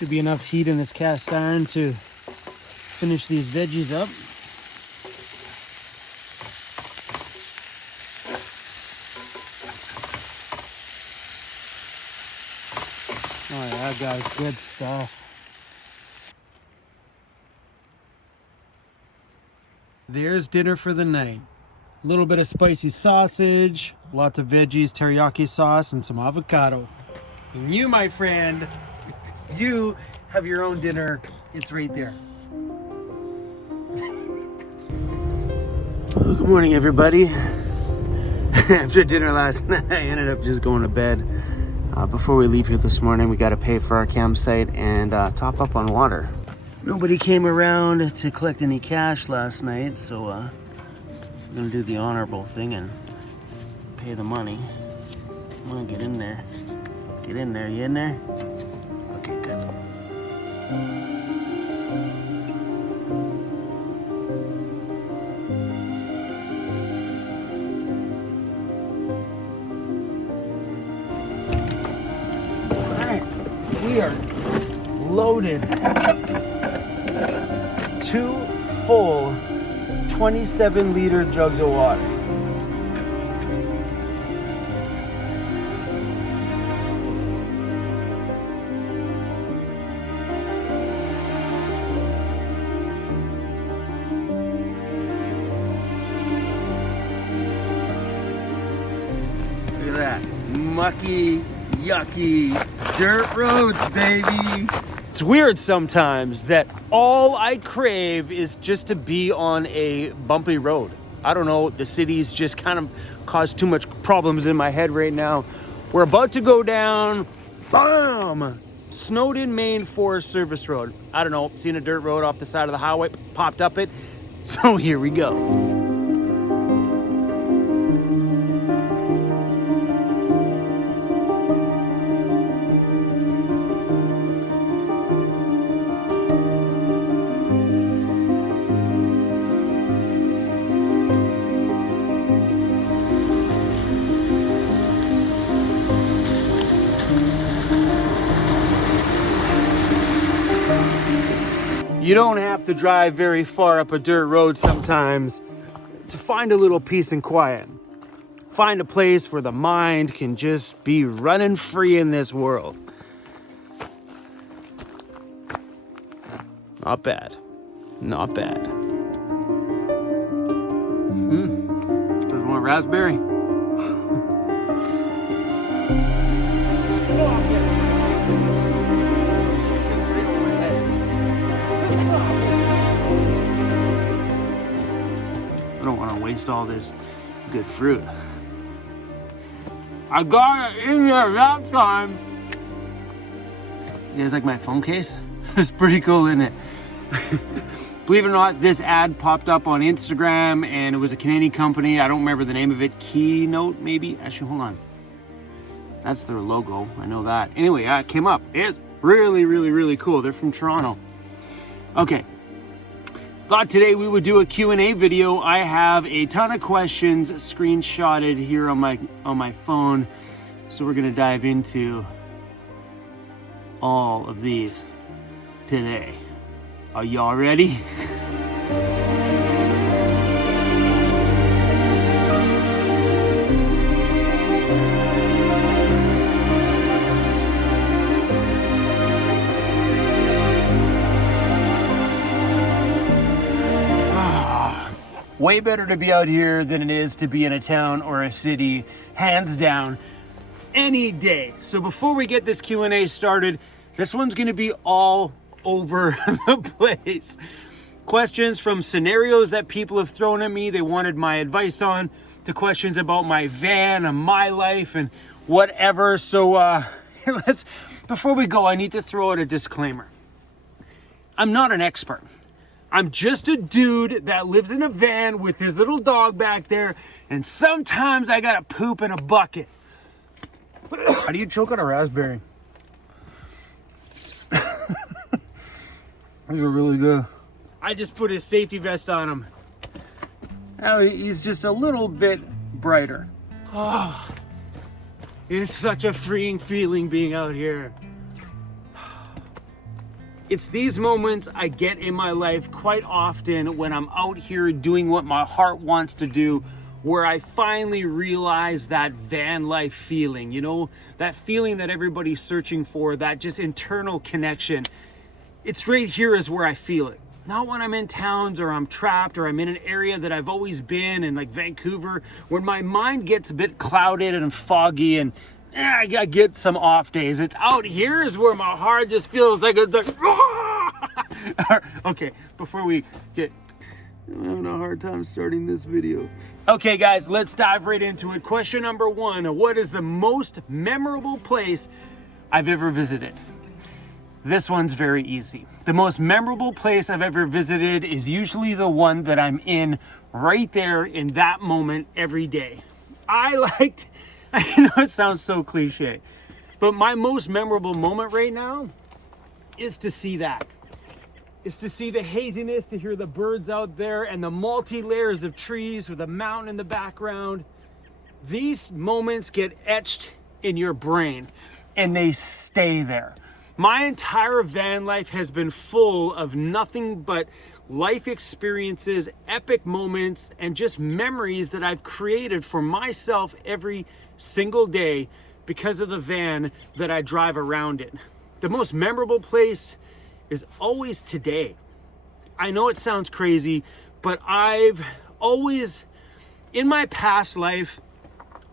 Should be enough heat in this cast iron to finish these veggies up. Oh yeah, guys, good stuff. There's dinner for the night. A little bit of spicy sausage, lots of veggies, teriyaki sauce, and some avocado. And you, my friend, you have your own dinner. It's right there. Well, good morning, everybody. After dinner last night, I ended up just going to bed. Before we leave here this morning, we got to pay for our campsite and top up on water. Nobody came around to collect any cash last night, so I'm gonna do the honorable thing and pay the money. Come on, get in there. Get in there. You in there? Okay, good. Alright, we are loaded. 2 full 27-liter jugs of water. Look at that. Mucky, yucky dirt roads, baby. It's weird sometimes that all I crave is just to be on a bumpy road. I don't know, the city's just kind of caused too much problems in my head right now. We're about to go down, bam! Snowden Main Forest Service Road. I don't know, seen a dirt road off the side of the highway, popped up it, so here we go. You don't have to drive very far up a dirt road sometimes to find a little peace and quiet. Find a place where the mind can just be running free in this world. Not bad. Not bad. Does want raspberry? I don't want to waste all this good fruit. I got it in there that time. You guys like my phone case? It's pretty cool, isn't it? Believe it or not, this ad popped up on Instagram and it was a Canadian company. I don't remember the name of it. Keynote, maybe? Actually, hold on. That's their logo. I know that. Anyway, it came up. It's really, really, really cool. They're from Toronto. Okay. Thought today we would do a Q&A video. I have a ton of questions screenshotted here on my phone. So we're gonna dive into all of these today. Are y'all ready? Way better to be out here than it is to be in a town or a city, hands down, any day. So before we get this Q&A started, this one's gonna be all over the place. Questions from scenarios that people have thrown at me, they wanted my advice on, to questions about my van and my life and whatever. So before we go, I need to throw out a disclaimer. I'm not an expert. I'm just a dude that lives in a van with his little dog back there, and sometimes I gotta poop in a bucket. How do you choke on a raspberry? These are really good. I just put his safety vest on him. Now he's just a little bit brighter. Oh, it's such a freeing feeling being out here. It's these moments I get in my life quite often when I'm out here doing what my heart wants to do, where I finally realize that van life feeling, you know, that feeling that everybody's searching for, that just internal connection. It's right here is where I feel it. Not when I'm in towns or I'm trapped or I'm in an area that I've always been in, like Vancouver, when my mind gets a bit clouded and foggy and I get some off days. It's out here is where my heart just feels like it's like, okay, before we get, I'm having a hard time starting this video. Okay guys, let's dive right into it. Question number 1, what is the most memorable place I've ever visited? This one's very easy. The most memorable place I've ever visited is usually the one that I'm in right there in that moment every day. I know it sounds so cliche, but my most memorable moment right now is to see that. Is to see the haziness, to hear the birds out there and the multi-layers of trees with a mountain in the background. These moments get etched in your brain and they stay there. My entire van life has been full of nothing but life experiences, epic moments, and just memories that I've created for myself every single day because of the van that I drive around in. The most memorable place is always today. I know it sounds crazy, but I've always, in my past life,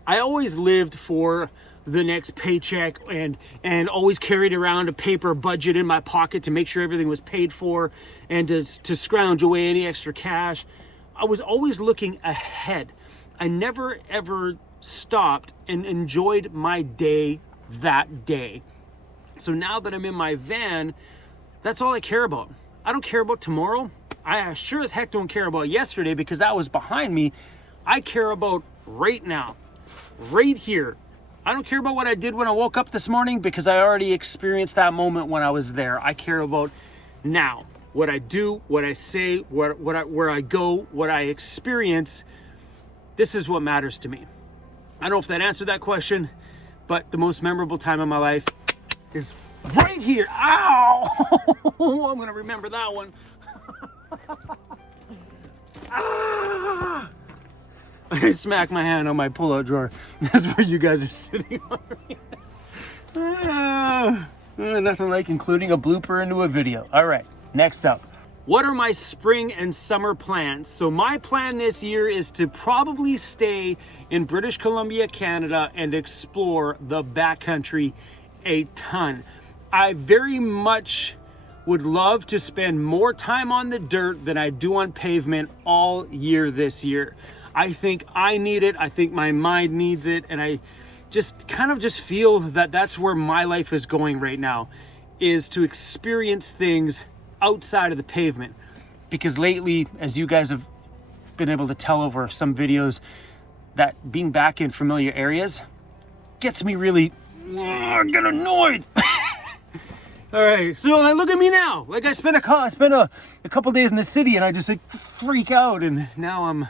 I always lived for the next paycheck and always carried around a paper budget in my pocket to make sure everything was paid for and to scrounge away any extra cash. I was always looking ahead. I never ever stopped and enjoyed my day that day. So now that I'm in my van, that's all I care about. I don't care about tomorrow. I sure as heck don't care about yesterday because that was behind me. I care about right now, right here. I don't care about what I did when I woke up this morning because I already experienced that moment when I was there. I care about now, what I do, what I say, where I go, what I experience. This is what matters to me. I don't know if that answered that question, but the most memorable time of my life is right here. Ow! I'm gonna remember that one. Ah! I smack my hand on my pull-out drawer. That's where you guys are sitting on me. Nothing like including a blooper into a video. All right, next up. What are my spring and summer plans? So my plan this year is to probably stay in British Columbia, Canada, and explore the backcountry a ton. I very much would love to spend more time on the dirt than I do on pavement all year this year. I think I need it. I think my mind needs it. And I just kind of just feel that that's where my life is going right now, is to experience things outside of the pavement. Because lately, as you guys have been able to tell over some videos, that being back in familiar areas gets me really get annoyed. All right, so like, look at me now. Like I spent a couple days in the city and I just like freak out, and now I'm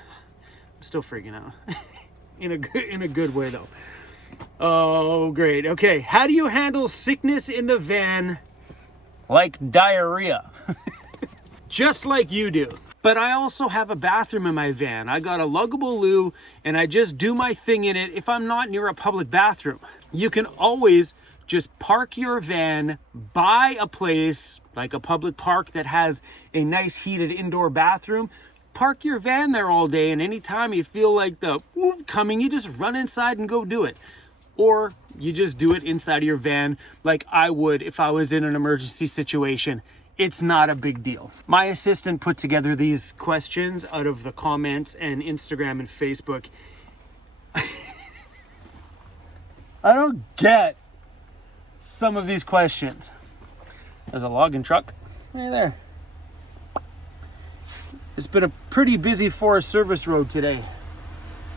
still freaking out in a good way though. Oh, great. Okay, how do you handle sickness in the van? Like diarrhea. Just like you do. But I also have a bathroom in my van. I got a luggable loo and I just do my thing in it if I'm not near a public bathroom. You can always just park your van by a place like a public park that has a nice heated indoor bathroom. Park your van there all day, and anytime you feel like the whoop coming, you just run inside and go do it. Or you just do it inside of your van like I would if I was in an emergency situation. It's not a big deal. My assistant put together these questions out of the comments and Instagram and Facebook. I don't get some of these questions. There's a logging truck right there. It's been a pretty busy Forest Service road today.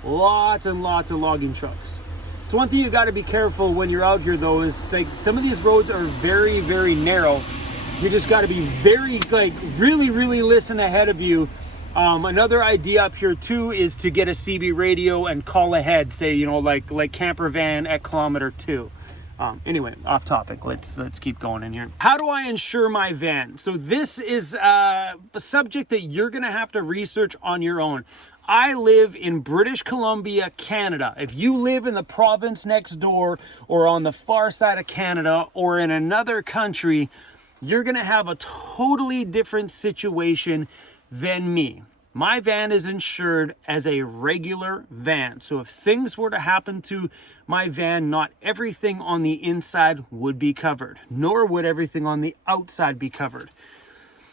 Lots and lots of logging trucks. So one thing you got to be careful when you're out here though is like some of these roads are very, very narrow. You just got to be very really listen ahead of you. Another idea up here too is to get a CB radio and call ahead, say, you know, like camper van at kilometer 2. Anyway, off topic. Let's keep going in here. How do I insure my van? So this is a subject that you're gonna have to research on your own. I live in British Columbia, Canada. If you live in the province next door or on the far side of Canada or in another country, you're gonna have a totally different situation than me. My van is insured as a regular van. So if things were to happen to my van, not everything on the inside would be covered, nor would everything on the outside be covered.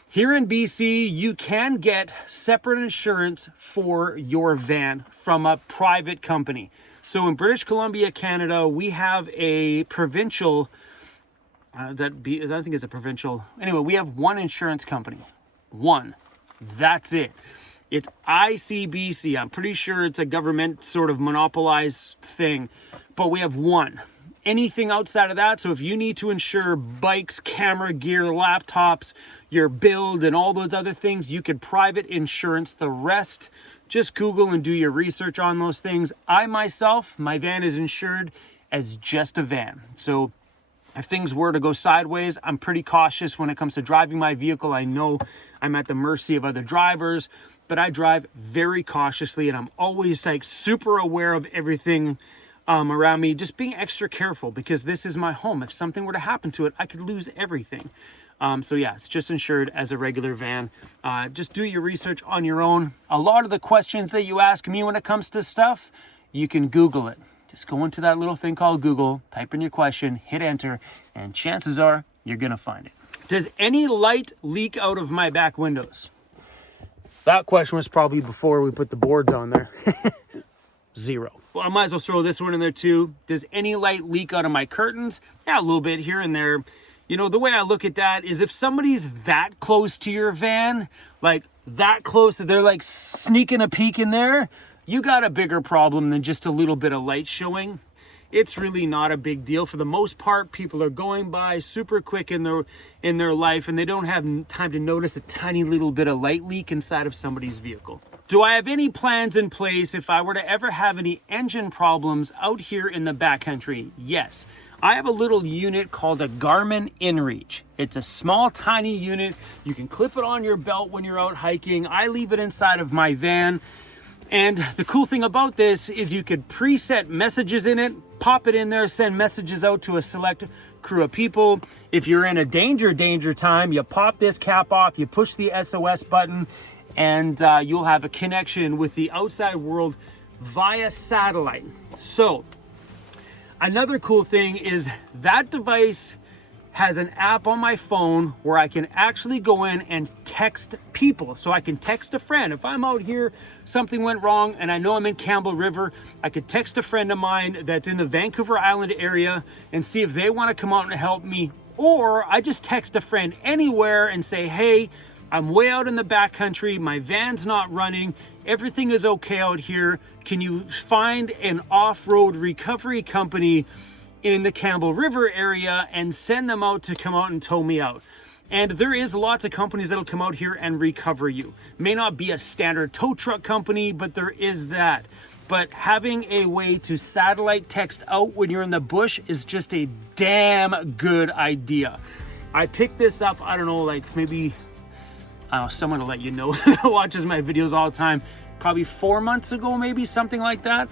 Here in BC, you can get separate insurance for your van from a private company. So in British Columbia, Canada, we have a provincial, I think it's a provincial, anyway, we have one insurance company. One. That's it. It's ICBC. I'm pretty sure it's a government sort of monopolized thing, but we have one. Anything outside of that, so if you need to insure bikes, camera gear, laptops, your build, and all those other things, you could private insurance the rest. Just Google and do your research on those things. I myself, my van is insured as just a van. So if things were to go sideways, I'm pretty cautious when it comes to driving my vehicle. I know I'm at the mercy of other drivers, but I drive very cautiously and I'm always like super aware of everything around me, just being extra careful because this is my home. If something were to happen to it, I could lose everything. So yeah, it's just insured as a regular van. Just do your research on your own. A lot of the questions that you ask me when it comes to stuff, you can Google it. Just go into that little thing called Google, type in your question, hit enter, and chances are you're gonna find it. Does any light leak out of my back windows? That question was probably before we put the boards on there. Zero. Well, I might as well throw this one in there too. Does any light leak out of my curtains? Yeah, a little bit here and there. You know, the way I look at that is if somebody's that close to your van, like that close that they're like sneaking a peek in there, you got a bigger problem than just a little bit of light showing. It's really not a big deal. For the most part, people are going by super quick in their life and they don't have time to notice a tiny little bit of light leak inside of somebody's vehicle. Do I have any plans in place if I were to ever have any engine problems out here in the backcountry? Yes. I have a little unit called a Garmin InReach. It's a small, tiny unit. You can clip it on your belt when you're out hiking. I leave it inside of my van. And the cool thing about this is you could preset messages in it, pop it in there, send messages out to a select crew of people. If you're in a danger time, you pop this cap off, you push the SOS button, and you'll have a connection with the outside world via satellite. So another cool thing is that device has an app on my phone where I can actually go in and text people. So I can text a friend. If I'm out here, something went wrong and I know I'm in Campbell River, I could text a friend of mine that's in the Vancouver Island area and see if they want to come out and help me. Or I just text a friend anywhere and say, hey, I'm way out in the backcountry, my van's not running, everything is okay out here. Can you find an off-road recovery company in the Campbell River area and send them out to come out and tow me out? And there is lots of companies that'll come out here and recover you. May not be a standard tow truck company, but there is that. But having a way to satellite text out when you're in the bush is just a damn good idea. I picked this up, I don't know, like maybe, someone to let you know that watches my videos all the time, probably 4 months ago, maybe something like that.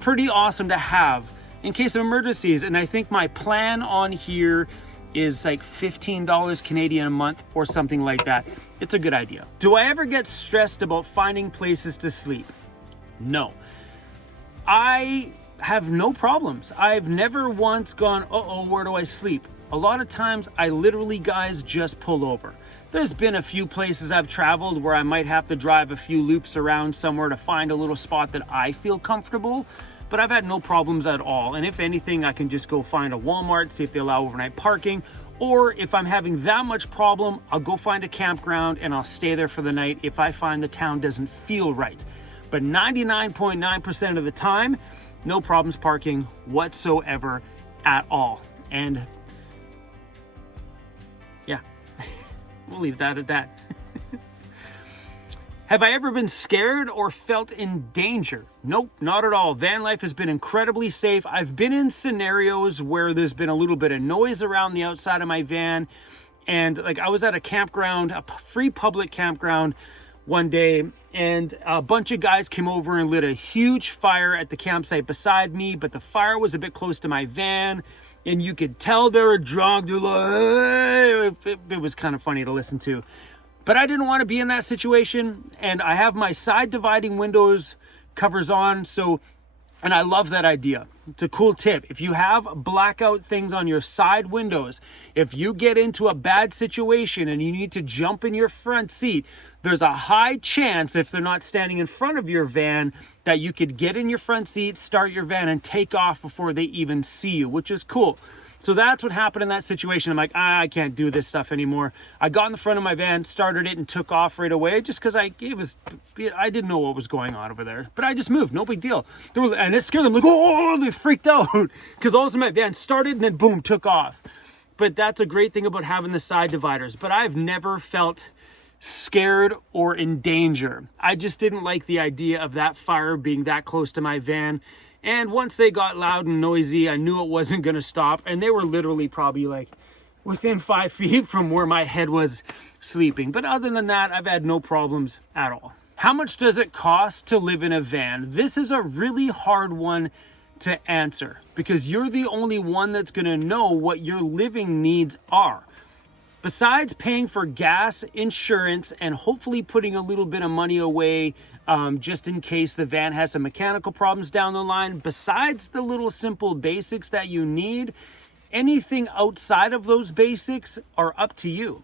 Pretty awesome to have in case of emergencies. And I think my plan on here is like $15 Canadian a month or something like that. It's a good idea. Do I ever get stressed about finding places to sleep? No. I have no problems. I've never once gone, where do I sleep? A lot of times I literally, guys, just pull over. There's been a few places I've traveled where I might have to drive a few loops around somewhere to find a little spot that I feel comfortable, but I've had no problems at all. And if anything, I can just go find a Walmart, see if they allow overnight parking, or if I'm having that much problem, I'll go find a campground and I'll stay there for the night if I find the town doesn't feel right. But 99.9% of the time, no problems parking whatsoever at all. And yeah, we'll leave that at that. Have I ever been scared or felt in danger? Nope, not at all. Van life has been incredibly safe. I've been in scenarios where there's been a little bit of noise around the outside of my van. And like I was at a campground, a free public campground one day, and a bunch of guys came over and lit a huge fire at the campsite beside me, but the fire was a bit close to my van. And you could tell they were drunk. They're like, hey. It was kind of funny to listen to. But I didn't want to be in that situation, and I have my side dividing windows covers on, and I love that idea. It's a cool tip. If you have blackout things on your side windows, if you get into a bad situation and you need to jump in your front seat, there's a high chance, if they're not standing in front of your van, that you could get in your front seat, start your van, and take off before they even see you, which is cool. So that's what happened in that situation. I'm like, I can't do this stuff anymore. I got in the front of my van, started it, and took off right away just because I didn't know what was going on over there. But I just moved, no big deal. And it scared them, like, oh, they freaked out because all of a sudden my van started and then boom, took off. But that's a great thing about having the side dividers. But I've never felt scared or in danger. I just didn't like the idea of that fire being that close to my van. And once they got loud and noisy, I knew it wasn't going to stop. And they were literally probably like within 5 feet from where my head was sleeping. But other than that, I've had no problems at all. How much does it cost to live in a van? This is a really hard one to answer because you're the only one that's going to know what your living needs are. Besides paying for gas, insurance, and hopefully putting a little bit of money away just in case the van has some mechanical problems down the line, besides the little simple basics that you need, anything outside of those basics are up to you.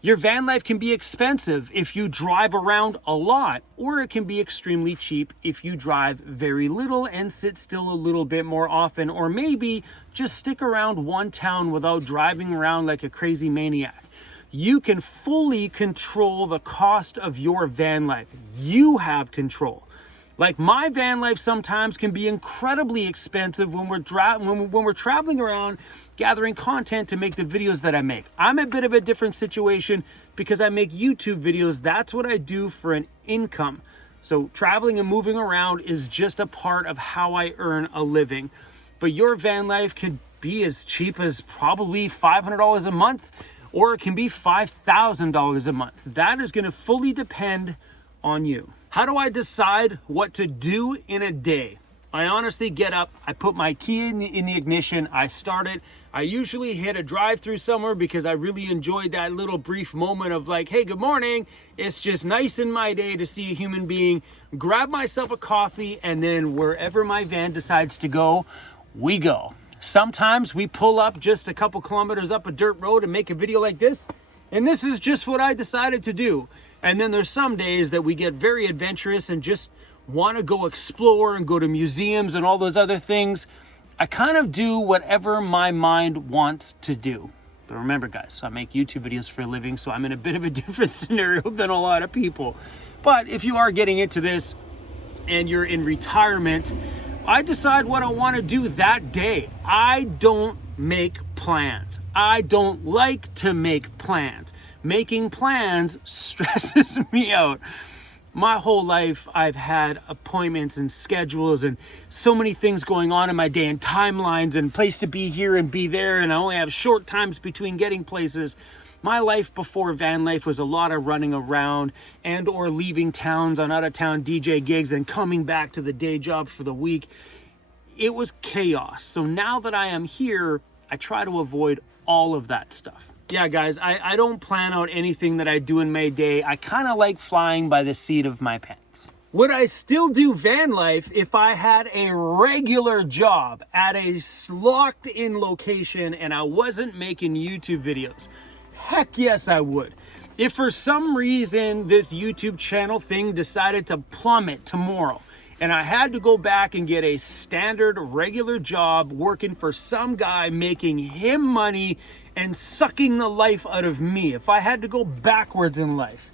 Your van life can be expensive if you drive around a lot, or it can be extremely cheap if you drive very little and sit still a little bit more often, or maybe just stick around one town without driving around like a crazy maniac. You can fully control the cost of your van life. You have control. Like my van life sometimes can be incredibly expensive when we're traveling around gathering content to make the videos that I make. I'm a bit of a different situation because I make YouTube videos. That's what I do for an income. So traveling and moving around is just a part of how I earn a living. But your van life can be as cheap as probably $500 a month, or it can be $5,000 a month. That is going to fully depend on you. How do I decide what to do in a day? I honestly get up, I put my key in the ignition, I start it. I usually hit a drive-through somewhere because I really enjoyed that little brief moment of like, hey, good morning. It's just nice in my day to see a human being, grab myself a coffee, and then wherever my van decides to go, we go. Sometimes we pull up just a couple kilometers up a dirt road and make a video like this. And this is just what I decided to do. And then there's some days that we get very adventurous and just want to go explore and go to museums and all those other things. I kind of do whatever my mind wants to do. But remember, guys, I make YouTube videos for a living, so I'm in a bit of a different scenario than a lot of people. But if you are getting into this and you're in retirement, I decide what I want to do that day. I don't make plans. I don't like to make plans. Making plans stresses me out. My whole life, I've had appointments and schedules and so many things going on in my day and timelines and place to be here and be there, and I only have short times between getting places. My life before van life was a lot of running around and or leaving towns on out-of-town DJ gigs and coming back to the day job for the week. It was chaos. So now that I am here, I try to avoid all of that stuff. Yeah, guys, I don't plan out anything that I do in my day. I kind of like flying by the seat of my pants. Would I still do van life if I had a regular job at a locked-in location and I wasn't making YouTube videos? Heck yes, I would. If for some reason this YouTube channel thing decided to plummet tomorrow, and I had to go back and get a standard regular job working for some guy making him money and sucking the life out of me, if I had to go backwards in life,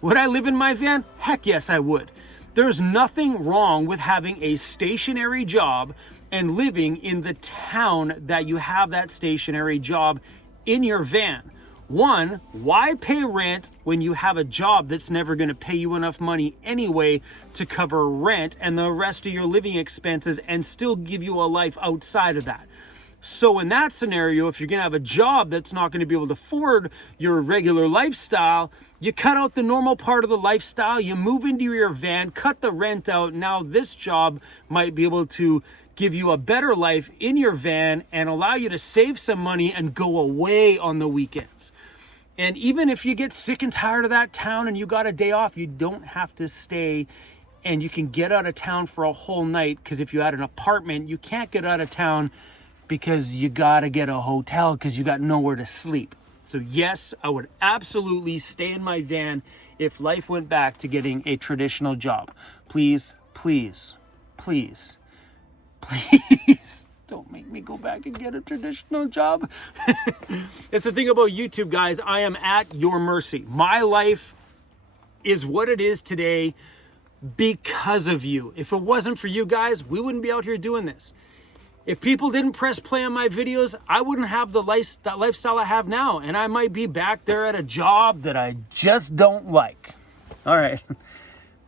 would I live in my van? Heck yes, I would. There's nothing wrong with having a stationary job and living in the town that you have that stationary job in your van. One, why pay rent when you have a job that's never going to pay you enough money anyway to cover rent and the rest of your living expenses and still give you a life outside of that? So in that scenario, if you're going to have a job that's not going to be able to afford your regular lifestyle, you cut out the normal part of the lifestyle, you move into your van, cut the rent out. Now this job might be able to give you a better life in your van and allow you to save some money and go away on the weekends. And even if you get sick and tired of that town and you got a day off, you don't have to stay, and you can get out of town for a whole night, because if you had an apartment, you can't get out of town because you gotta get a hotel because you got nowhere to sleep. So yes, I would absolutely stay in my van if life went back to getting a traditional job. Please, please, please, please don't make me go back and get a traditional job. It's the thing about YouTube, guys. I am at your mercy. My life is what it is today because of you. If it wasn't for you guys, we wouldn't be out here doing this. If people didn't press play on my videos, I wouldn't have the lifestyle I have now. And I might be back there at a job that I just don't like. All right.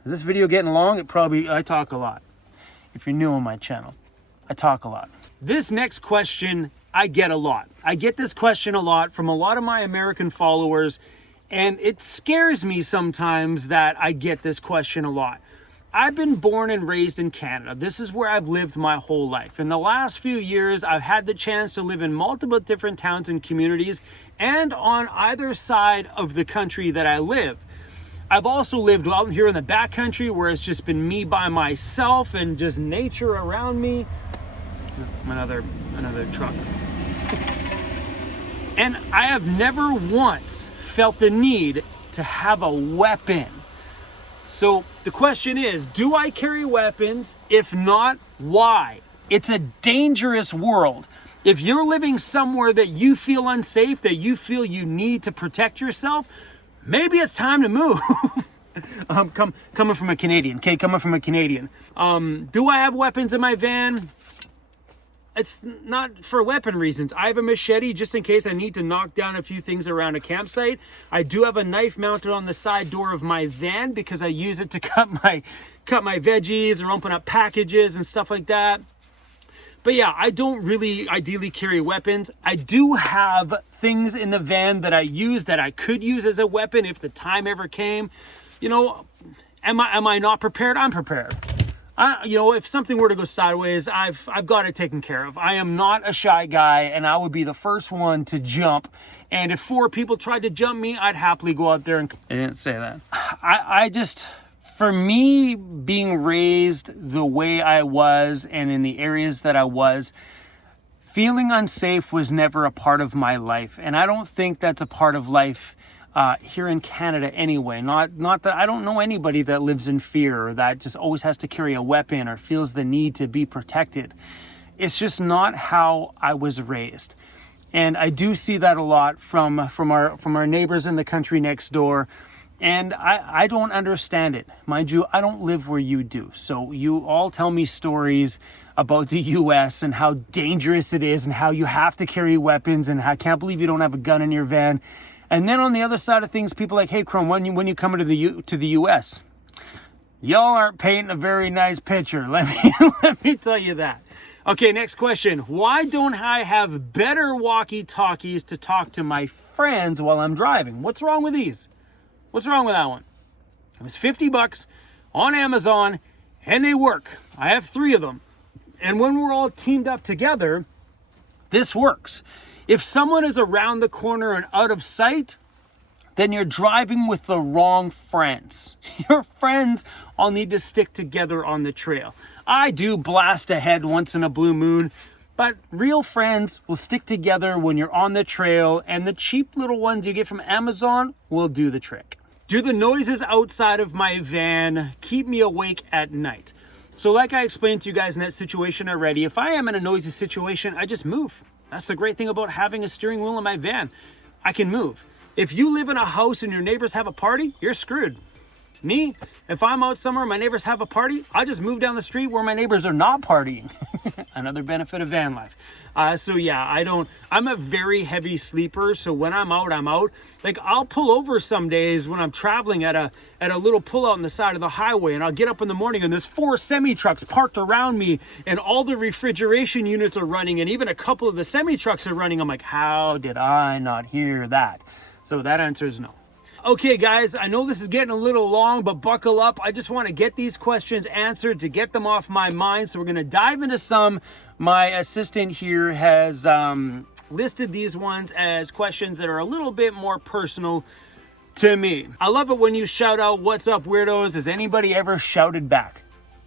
Is this video getting long? I talk a lot. If you're new on my channel, I talk a lot. This next question, I get a lot. I get this question a lot from a lot of my American followers, and it scares me sometimes that I get this question a lot. I've been born and raised in Canada. This is where I've lived my whole life. In the last few years, I've had the chance to live in multiple different towns and communities and on either side of the country that I live. I've also lived out here in the backcountry where it's just been me by myself and just nature around me. Another truck. And I have never once felt the need to have a weapon. So the question is, do I carry weapons? If not, why? It's a dangerous world. If you're living somewhere that you feel unsafe, that you feel you need to protect yourself, maybe it's time to move. Coming from a Canadian, okay? Coming from a Canadian. Do I have weapons in my van? It's not for weapon reasons. I have a machete just in case I need to knock down a few things around a campsite. I do have a knife mounted on the side door of my van because I use it to cut my veggies or open up packages and stuff like that. But yeah, I don't really ideally carry weapons. I do have things in the van that I use that I could use as a weapon if the time ever came. You know, am I not prepared? I'm prepared. If something were to go sideways, I've got it taken care of. I am not a shy guy, and I would be the first one to jump. And if 4 people tried to jump me, I'd happily go out there and... I didn't say that. For me, being raised the way I was and in the areas that I was, feeling unsafe was never a part of my life. And I don't think that's a part of life here in Canada anyway. Not that I don't know anybody that lives in fear or that just always has to carry a weapon or feels the need to be protected. It's just not how I was raised. And I do see that a lot from our neighbors in the country next door. And I don't understand it. Mind you, I don't live where you do. So you all tell me stories about the US and how dangerous it is and how you have to carry weapons and I can't believe you don't have a gun in your van. And then on the other side of things, people are like, hey, Chrome, when you come into the US, y'all aren't painting a very nice picture. Let me tell you that. Okay, next question. Why don't I have better walkie-talkies to talk to my friends while I'm driving? What's wrong with these? What's wrong with that one? It was $50 on Amazon, and they work. I have 3 of them. And when we're all teamed up together, this works. If someone is around the corner and out of sight, then you're driving with the wrong friends. Your friends all need to stick together on the trail. I do blast ahead once in a blue moon, but real friends will stick together when you're on the trail, and the cheap little ones you get from Amazon will do the trick. Do the noises outside of my van keep me awake at night? So like I explained to you guys in that situation already, if I am in a noisy situation, I just move. That's the great thing about having a steering wheel in my van. I can move. If you live in a house and your neighbors have a party, you're screwed. Me, if I'm out somewhere, my neighbors have a party, I just move down the street where my neighbors are not partying. Another benefit of van life. So yeah, I'm a very heavy sleeper. So when I'm out. Like I'll pull over some days when I'm traveling at a little pull out on the side of the highway, and I'll get up in the morning and there's 4 semi trucks parked around me and all the refrigeration units are running and even a couple of the semi trucks are running. I'm like, how did I not hear that? So that answer is no. Okay, guys, I know this is getting a little long, but buckle up. I just want to get these questions answered to get them off my mind. So we're going to dive into some. My assistant here has listed these ones as questions that are a little bit more personal to me. I love it when you shout out, "What's up, weirdos?" Has anybody ever shouted back?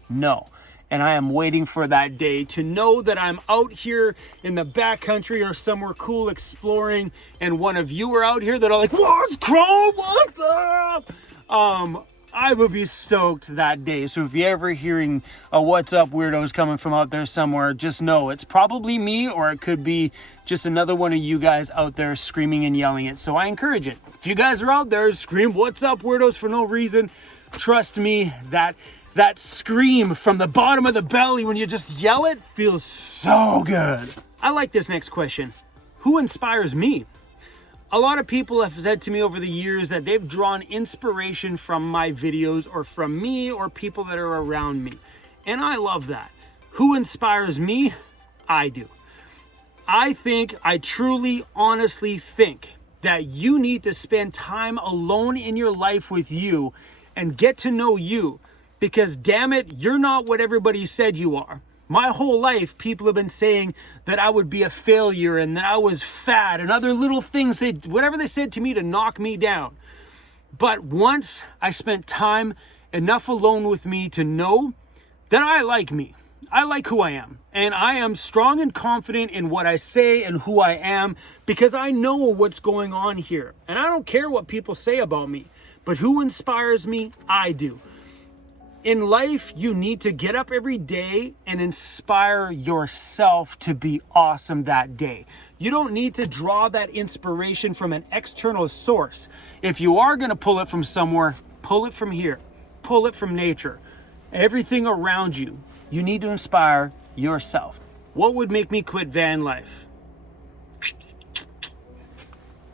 No. And I am waiting for that day to know that I'm out here in the backcountry or somewhere cool exploring, and one of you are out here that are like, "What's Crow? What's up?" I would be stoked that day. So if you're ever hearing a "What's up, weirdos" coming from out there somewhere, just know it's probably me, or it could be just another one of you guys out there screaming and yelling it. So I encourage it. If you guys are out there, scream "What's up, weirdos" for no reason. Trust me, that scream from the bottom of the belly when you just yell it feels so good. I like this next question. Who inspires me? A lot of people have said to me over the years that they've drawn inspiration from my videos or from me or people that are around me. And I love that. Who inspires me? I do. I truly, honestly think that you need to spend time alone in your life with you and get to know you. Because damn it, you're not what everybody said you are. My whole life, people have been saying that I would be a failure and that I was fat and other little things, whatever they said to me to knock me down. But once I spent time enough alone with me to know that I like me. I like who I am. And I am strong and confident in what I say and who I am because I know what's going on here. And I don't care what people say about me. But who inspires me? I do. In life, you need to get up every day and inspire yourself to be awesome that day. You don't need to draw that inspiration from an external source. If you are going to pull it from somewhere, pull it from here. Pull it from nature. Everything around you, you need to inspire yourself. What would make me quit van life?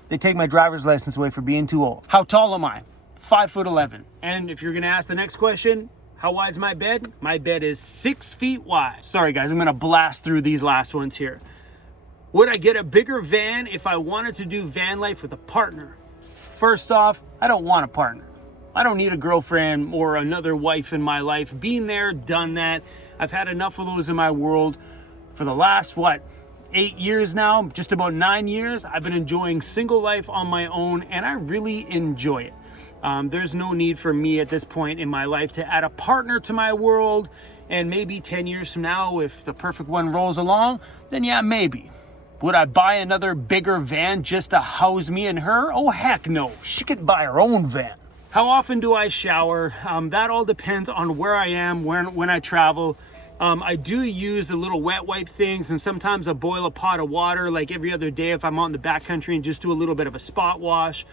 They take my driver's license away for being too old. How tall am I? 5'11". And if you're gonna ask the next question, how wide's my bed? My bed is 6 feet wide. Sorry guys, I'm gonna blast through these last ones here. Would I get a bigger van if I wanted to do van life with a partner? First off, I don't want a partner. I don't need a girlfriend or another wife in my life. Been there, done that. I've had enough of those in my world for the last, 8 years now, just about 9 years. I've been enjoying single life on my own, and I really enjoy it. There's no need for me at this point in my life to add a partner to my world. And maybe 10 years from now, if the perfect one rolls along, then yeah, maybe. Would I buy another bigger van just to house me and her? Oh, heck no. She could buy her own van. How often do I shower? That all depends on where I am, when I travel. I do use the little wet wipe things, and sometimes I boil a pot of water like every other day if I'm out in the backcountry and just do a little bit of a spot wash.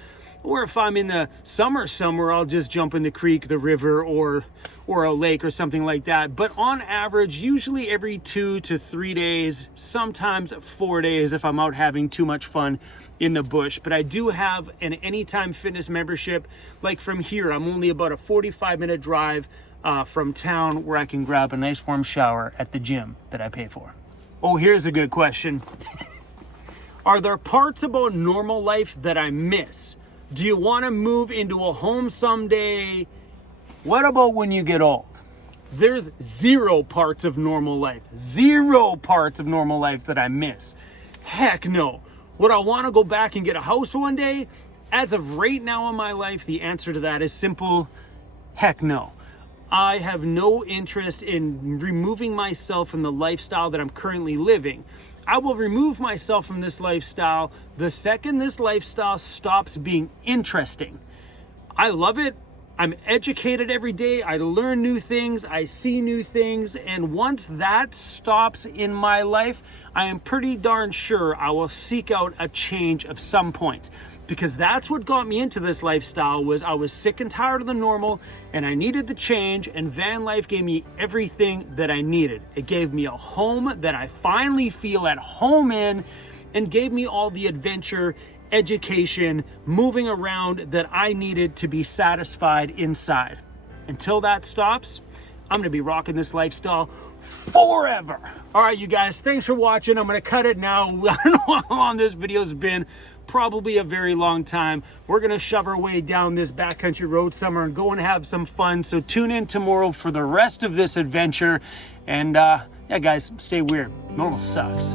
Or if I'm in the summer somewhere, I'll just jump in the creek, the river, or a lake or something like that. But on average, usually every 2 to 3 days, sometimes 4 days if I'm out having too much fun in the bush. But I do have an Anytime Fitness membership. Like from here, I'm only about a 45-minute drive from town where I can grab a nice warm shower at the gym that I pay for. Oh, here's a good question. Are there parts about normal life that I miss? Do you want to move into a home someday? What about when you get old? There's 0 parts of normal life. 0 parts of normal life that I miss. Heck no. Would I want to go back and get a house one day? As of right now in my life, the answer to that is simple. Heck no. I have no interest in removing myself from the lifestyle that I'm currently living. I will remove myself from this lifestyle the second this lifestyle stops being interesting. I love it. I'm educated every day, I learn new things, I see new things, and once that stops in my life, I am pretty darn sure I will seek out a change of some point. Because that's what got me into this lifestyle, was I was sick and tired of the normal and I needed the change, and van life gave me everything that I needed. It gave me a home that I finally feel at home in, and gave me all the adventure, education, moving around that I needed to be satisfied inside. Until that stops, I'm gonna be rocking this lifestyle forever. All right, you guys, thanks for watching. I'm gonna cut it now. I don't know how long this video's been. Probably a very long time. We're gonna shove our way down this backcountry road somewhere and go and have some fun. So tune in tomorrow for the rest of this adventure. And yeah, guys, stay weird. Normal sucks.